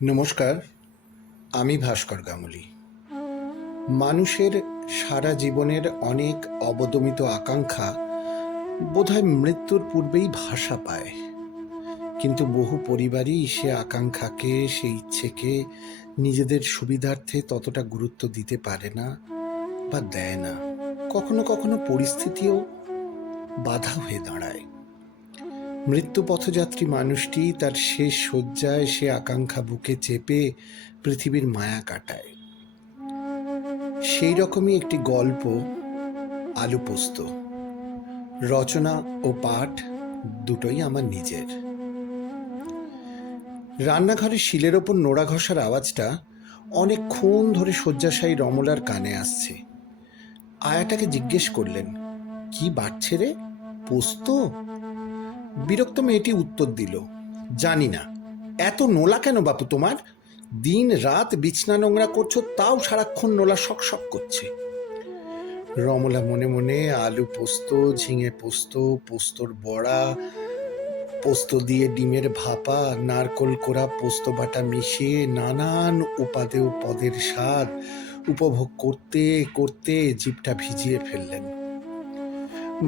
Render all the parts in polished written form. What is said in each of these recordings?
নমস্কার, আমি ভাস্কর গাঙ্গুলি। মানুষের সারা জীবনের অনেক অবদমিত আকাঙ্ক্ষা বোধহয় মৃত্যুর পূর্বেই ভাষা পায়, কিন্তু বহু পরিবারই সে আকাঙ্ক্ষাকে, সে ইচ্ছেকে নিজেদের সুবিধার্থে ততটা গুরুত্ব দিতে পারে না বা দেয় না। কখনো কখনো পরিস্থিতিও বাধা হয়ে দাঁড়ায়। মৃত্যু পথযাত্রী মানুষটি তার শেষ শয্যায় সে আকাঙ্ক্ষা বুকে চেপে পৃথিবীর মায়া কাটায়। সেই রকমই একটি গল্প আলু পোস্ত। রচনা ও পাঠ দুটোই আমার নিজের। রান্নাঘরে শিলের ওপর নোড়া ঘষার আওয়াজটা অনেকক্ষণ ধরে শয্যাশায়ী রমলার কানে আসছে। আয়াটাকে জিজ্ঞেস করলেন, কি বাড়ছে রে? পোস্ত? বিরক্ত মেয়েটি উত্তর দিল, জানি না। এত নোলা কেন বাপু তোমার? দিন রাত বিছনা নোংরা করছো, তাও সারাক্ষণ নোলা শক করছে। রমলা মনে মনে আলু পোস্ত, ঝিঙে পোস্ত, পোস্তর বড়া, পোস্ত দিয়ে ডিমের ভাপা, নারকোল কোড়া পোস্ত বাটা মিশিয়ে নানান উপাদেয় পদের স্বাদ উপভোগ করতে করতে জিভটা ভিজিয়ে ফেললেন।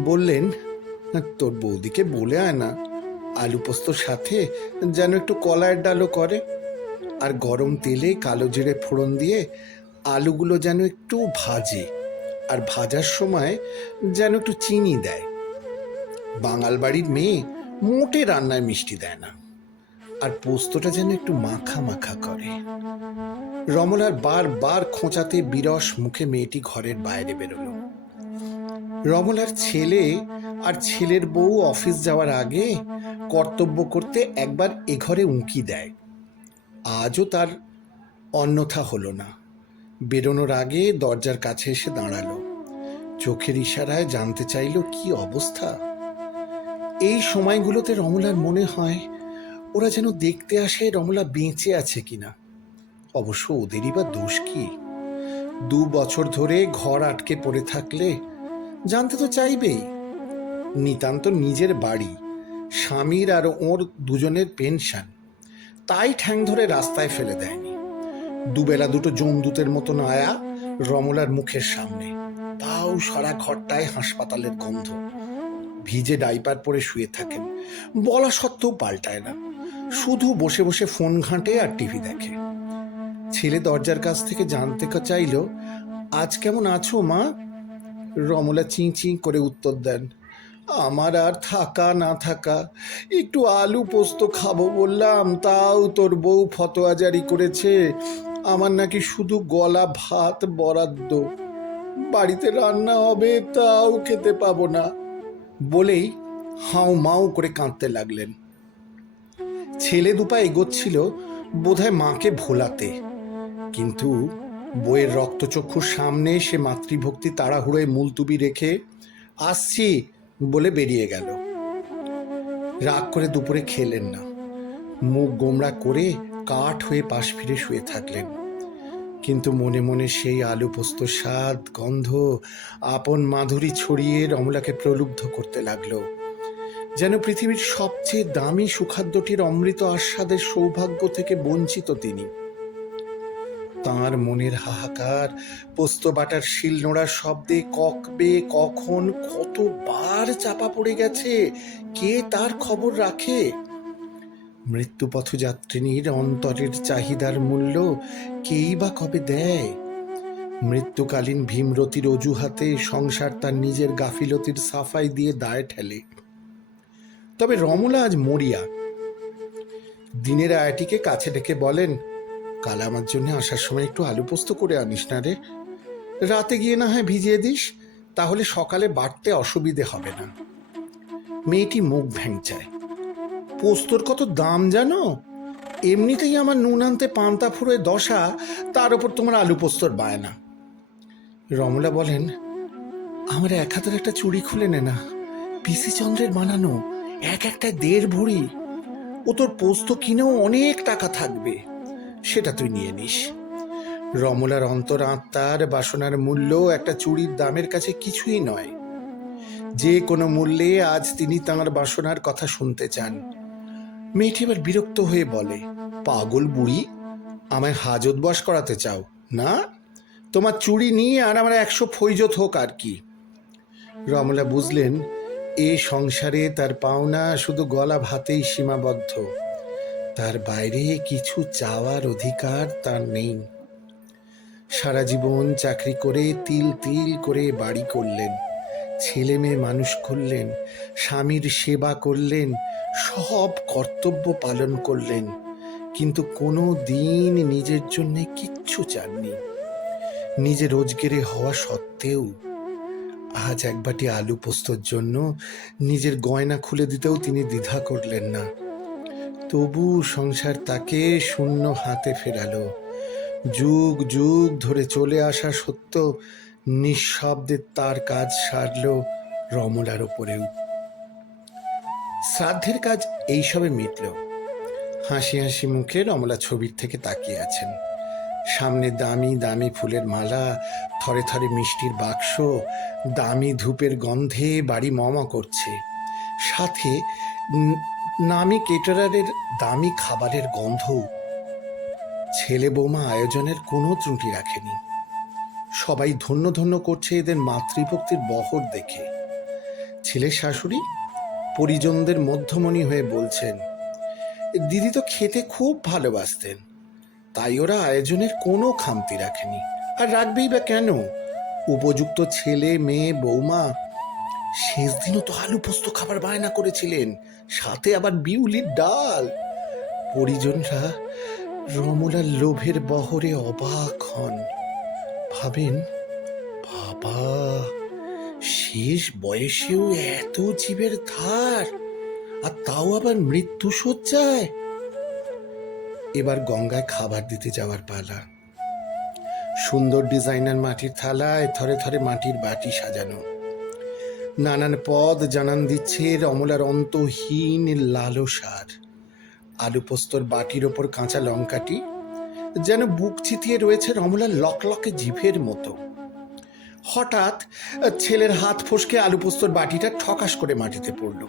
বললেন, তোর বৌদিকে বলে আয় না, আলু পোস্তর সাথে যেন একটু কলাইয়ের ডালও করে, আর গরম তেলে কালো জিরে ফোড়ন দিয়ে আলুগুলো যেন একটু ভাজে, আর ভাজার সময় যেন একটু চিনি দেয়। বাঙাল বাড়ির মেয়ে মোটে রান্নায় মিষ্টি দেয় না, আর পোস্তটা যেন একটু মাখা মাখা করে। রমলার বারবার খোঁচাতে বিরস মুখে মেয়েটি ঘরের বাইরে বেরোলো। রমলার ছেলে আর ছেলের বউ অফিস যাওয়ার আগে কর্তব্য করতে একবার এ ঘরে উঁকি দেয়। আজও তার অন্যথা হলো না। বেরোনোর আগে দরজার কাছে এসে দাঁড়ালো, চোখের ইশারায় জানতে চাইল কি অবস্থা। এই সময়গুলোতে রমলার মনে হয় ওরা যেন দেখতে আসে রমলা বেঁচে আছে কিনা। অবশ্য ওদেরই বা দোষ কি? 2 বছর ধরে ঘর আটকে পড়ে থাকলে জানতে তো চাইবেই। নিতান্ত নিজের বাড়ি, স্বামীর আর ওর দুজনের পেনশন, তাই ঠ্যাং ধরে রাস্তায় ফেলে দেয়নি। দুবেলা দুটো জমদূতের মতন আয়া রমলার মুখের সামনে, তাও সারা ঘরটায় হাসপাতালের গন্ধ। ভিজে ডাইপার পরে শুয়ে থাকেন, বলা সত্ত্বেও পাল্টায় না, শুধু বসে বসে ফোন ঘাঁটে আর টিভি দেখে। ছেলে দরজার কাছ থেকে জানতে চাইল, আজ কেমন আছো মা? রমলা চিঁ চিঁ করে উত্তর দেন, আমার আর থাকা না থাকা, একটু আলু পোস্ত খাবো বললাম, তাও তোর বউ ফতোয়া জারি করেছে আমার নাকি শুধু গলা ভাত বরাদ্দ, বাড়িতে রান্না হবে তাও খেতে পাবো না। বলেই হাউ মাউ করে কাঁদতে লাগলেন। ছেলে দুপা এগোচ্ছিল বোধহয় মাকে ভোলাতে, কিন্তু বইয়ের রক্তচক্ষুর সামনে সে মাতৃভক্তি তাড়াহুড়োয় মুলতুবি রেখে আসছি বলে বেরিয়ে গেল। রাগ করে দুপুরে খেলেন না, মুখ গোমড়া করে কাঠ হয়ে পাশ ফিরে শুয়ে থাকলেন। কিন্তু মনে মনে সেই আলু পোস্ত স্বাদ, গন্ধ আপন মাধুরী ছড়িয়ে রমলাকে প্রলুব্ধ করতে লাগলো, যেন পৃথিবীর সবচেয়ে দামি সুখাদ্যটির অমৃত আস্বাদের সৌভাগ্য থেকে বঞ্চিত তিনি। তাঁর মনের হাহাকার পোস্ত বাটার শিল নোড়ার শব্দে ককবে কখন কতবার চাপা পড়ে গেছে, কে তার খবর রাখে? মৃত্যু পথযাত্রিনীর অন্তরের চাহিদার মূল্য কেই বা কবে দেয়? মৃত্যুকালীন ভীমরতির অজুহাতে সংসার তার নিজের গাফিলতির সাফাই দিয়ে দায় ঠেলে। তবে রমলা আজ মরিয়া। দিনের আয়াটিকে কাছে ডেকে বলেন, কাল আমার জন্য আসার সময় একটু আলু পোস্ত করে আনিস না রে, রাতে গিয়ে না হয় ভিজিয়ে দিস, তাহলে সকালে বাড়তে অসুবিধে হবে না। মেয়েটি মুখ ভ্যাংচায়, পোস্তর কত দাম জানো? এমনিতেই আমার নুন আনতে পান্তা ফুরোয় দশা, তার উপর তোমার আলু পোস্তর বায়না। রমলা বলেন, আমার এক হাতের একটা চুড়ি খুলে নে না, পিসি চন্দ্রের বানানো, এক একটায় 1.5 ভরি। ও তোর পোস্ত কিনেও অনেক টাকা থাকবে, সেটা তুই নিয়ে নিস। রমলার অন্তর আত্মার বাসনার মূল্য একটা চুড়ির দামের কাছে কিছুই নয়। যে কোনো মূল্যে আজ তিনি তাঁর বাসনার কথা শুনতে চান। মেয়েটি এবার বিরক্ত হয়ে বলে, পাগল বুড়ি, আমায় হাজত বশ করাতে চাও না? তোমার চুড়ি নিয়ে আর আমার 100 ফৈজত হোক আর কি। রমলা বুঝলেন এ সংসারে তার পাওনা শুধু গলা ভাতেই সীমাবদ্ধ, তার বাইরে কিছু চাওয়ার অধিকার তার নেই। সারা জীবন চাকরি করে তিল তিল করে বাড়ি করলেন, ছেলে মেয়ে মানুষ করলেন, স্বামীর সেবা করলেন, সব কর্তব্য পালন করলেন, কিন্তু কোনো দিন নিজের জন্য কিচ্ছু চাননি। নিজে রোজগেরে হওয়া সত্ত্বেও আজ এক বাটি আলু পোস্তর জন্য নিজের গয়না খুলে দিতেও তিনি দ্বিধা করলেন না। তবু সংসার তাকে শূন্য হাতে ফেরালো। যুগ যুগ ধরে চলে আসা সত্য নিঃশব্দে তার কাজ সারল রমলার ওপরেও। শ্রাদ্ধের কাজ এইসবে মিটল। হাসি হাসি মুখে রমলা ছবির থেকে তাকিয়ে আছেন। সামনে দামি দামি ফুলের মালা, থরে থরে মিষ্টির বাক্স, দামি ধূপের গন্ধে বাড়ি মমা করছে, সাথে নামি কেটারারের দামি খাবারের গন্ধ। ছেলে বৌমা আয়োজনের কোনো ত্রুটি রাখেনি। সবাই ধন্য ধন্য করছে এদের মাতৃভক্তির বহর দেখে। ছেলের শাশুড়ি পরিজনদের মধ্যমণি হয়ে বলছেন, দিদি তো খেতে খুব ভালোবাসতেন, তাই ওরা আয়োজনের কোনো খামতি রাখেনি, আর রাখবেই বা কেন? উপযুক্ত ছেলে মেয়ে বৌমা। শেষ দিনও তো আলু পোস্ত খাবার বায়না করেছিলেন, সাথে আবার বিউলির ডাল। পরিজনরা রমলার লোভের বহরে অবাক হন, ভাবেন বাবা, শেষ বয়সেও এত জীবের ধার, আর তাও আবার মৃত্যু শয্যায়। এবার গঙ্গায় খাবার দিতে যাওয়ার পালা। সুন্দর ডিজাইনার মাটির থালায় থরে থরে মাটির বাটি সাজানো। নানান পদ জানান দিচ্ছে রমলার অন্তহীন লালসার। আলু পোস্তর বাটির ওপর কাঁচা লঙ্কাটি যেন বুক চিতিয়ে রয়েছে রমলার লকলকে জিভের মতো। হঠাৎ ছেলের হাত ফসকে আলু পোস্তর বাটিটা ঠকাস করে মাটিতে পড়ল।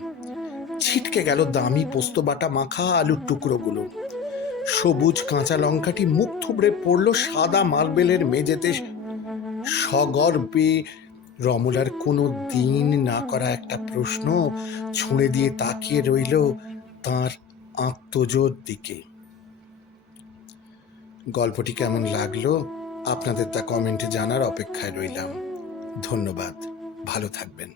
ছিটকে গেল দামি পোস্ত বাটা মাখা আলুর টুকরোগুলো। সবুজ কাঁচা লঙ্কাটি মুখ থুবড়ে পড়ল সাদা মার্বেলের মেঝেতে। সগর্বে রমলার কোনো দিন না করা একটা প্রশ্ন ছুঁড়ে দিয়ে তাকিয়ে রইল তার আত্মজোর দিকে। গল্পটি কেমন লাগলো আপনাদের তা কমেন্টে জানার অপেক্ষায় রইলাম। ধন্যবাদ, ভালো থাকবেন।